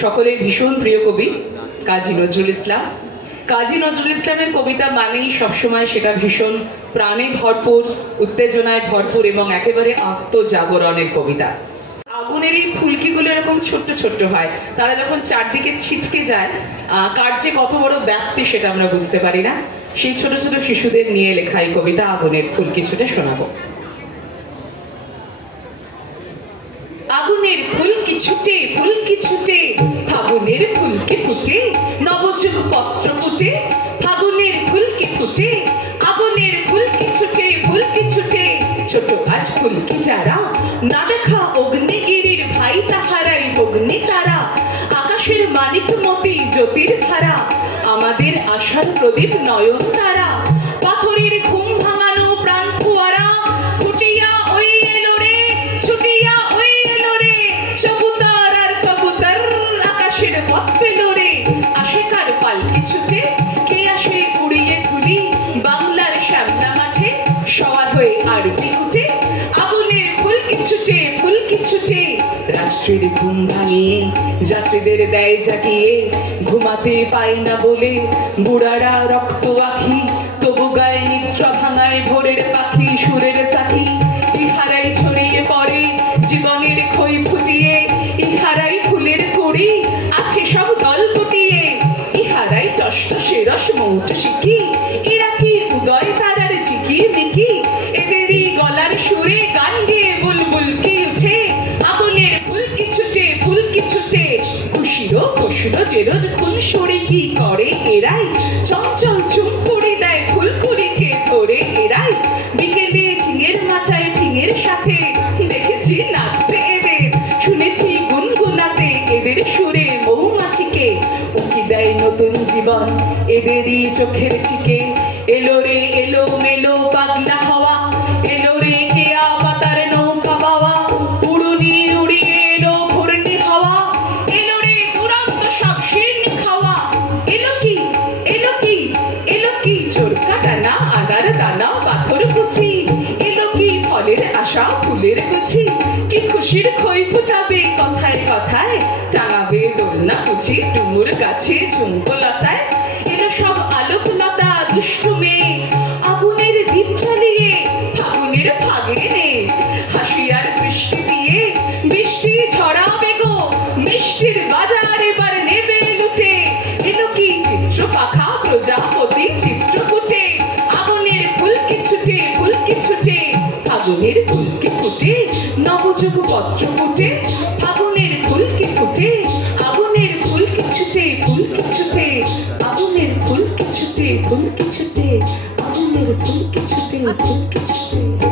সকলের ভীষণ প্রিয় কবি কাজী নজরুল ইসলাম। কাজী নজরুল ইসলামের কবিতা মানেই সবসময় সেটা ভীষণ প্রাণে ভরপুর, উত্তেজনায় ভরপুর এবং একেবারে আত্মজাগরণের কবিতা। আগুনের এই ফুলকিগুলো এরকম ছোট্ট ছোট্ট হয়, তারা যখন চারদিকে ছিটকে যায় কার যে কত বড় ব্যাপ্তি সেটা আমরা বুঝতে পারি না। সেই ছোট ছোট শিশুদের নিয়ে লেখা এই কবিতা আগুনের ফুলকি ছুটে শোনাবো। আগুনের ফুলকি ছুটে ফুলকি ছুটে, ফাগুনের ফুলকি ফুটে, নবযুগ পত্র ফুটে, ফাগুনের ফুলকি ফুটে, আগুনের ফুলকি ছুটে ফুলকি ছুটে, ছোট গাছ ফুলকি চারা, না দেখা অগ্নিগিরির ভাই তাহারাই অগ্নি তারা, আকাশের মানিক মতি জ্যোতির ধারা, আমাদের আশার প্রদীপ নয়ন তারা, পাথরের ঘুম ভাঙানো প্রাণ ফুয়ারা, ফুটিয়া ওই এলো রে ছুটিয়া ওই এলো রে, কবুতর আর কবুতর আকাশের পথ পেল রে, আসে কার পালকি ছুটে, কে আসে উড়িয়ে ধুলি বাংলার শ্যামলা মাঠে, সবার হয়ে আরবি উঠে, আগুনের ফুলকি ছুটে ফুলকি ছুটে, রাত্রির ঘুম ভাঙিয়ে যাত্রীদের দেয় জাগিয়ে, ঘুমাতে পায় না বলে বুড়ারা রক্ত আখি, তবু গায়ে নিদ্রা ভাঙায় ভোরের পাখি সুরের সাথী, ইহারাই ছড়িয়ে পড়ে জীবনের খই ফুটিয়ে, ইহারাই ফুলের কুড়ি আছে সব দল গুটিয়ে, ইহারাই টসটসে রস মৌট শিখি, এরা কি উদয় তারার ঝিকি মিকি, এদেরই গলার সুরে গান গেয়ে বুলবুল কি উঠে, আগুনের ফুলকি ছুটে ফুলকি ছুটে, খুশিরও খুশিরো যে রোজ খুন সরে কি করে এরাই, চঞ্চল চুমপুরি দেয় ফুলকুড়িকে ধরে এরাই, বিকেলে ঝিঙের মাচায় ঠিঙের সাথে দেখেছি নাচতে এদের, শুনেছি গুনগুনাতে এদের সুরে মৌমাছিকে, উকি দেয় নতুন জীবন এদেরই চোখের চিকে, এলো রে এলো মেলো পাগলা হাওয়া, এলো রে কেয়া পাতার নৌকা বাওয়া, উড়ুনি উড়িয়ে এলো ঘূর্ণি হাওয়া, এলো রে দুরন্ত সব শিরনি খাওয়া, এলো কি এলো কি এলো কি চোর কাটানা আনার দানা পাথর কুচি, এলো কি ফলের আশা ফুলের গুছি, কি খুশির খই ফুটাবে কথায় কথায়, টাঙাবে দোলনা বুঝি ডুমুর গাছে ঝুমকো লতায়, এলো সব আলোক লতা দুষ্টু মেয়ে, আগুনের দীপ জ্বালিয়ে ফাগুনের ফাগে নে, হাসিয়ার বৃষ্টি দিয়ে বৃষ্টি ঝরাবে গো, মিষ্টির বাজার এবার নেবে লুটে, এলো কি চিত্র পাখা প্রজাপতি চিত্রকূটে, আগুনের ফুলকি ছুটে ফুলকি ছুটে, ফাগুনের ফুলকি ফুটে, নবযুগ পত্র ফুটে, ফাগুনের ফুলকি ফুটে, আগুনের ফুলকি ছুটে ফুলকি ছুটে, আগুনের ফুলকি ছুটে ফুলকি ছুটে, আগুনের ফুলকি ছুটে ফুলকি ছুটে।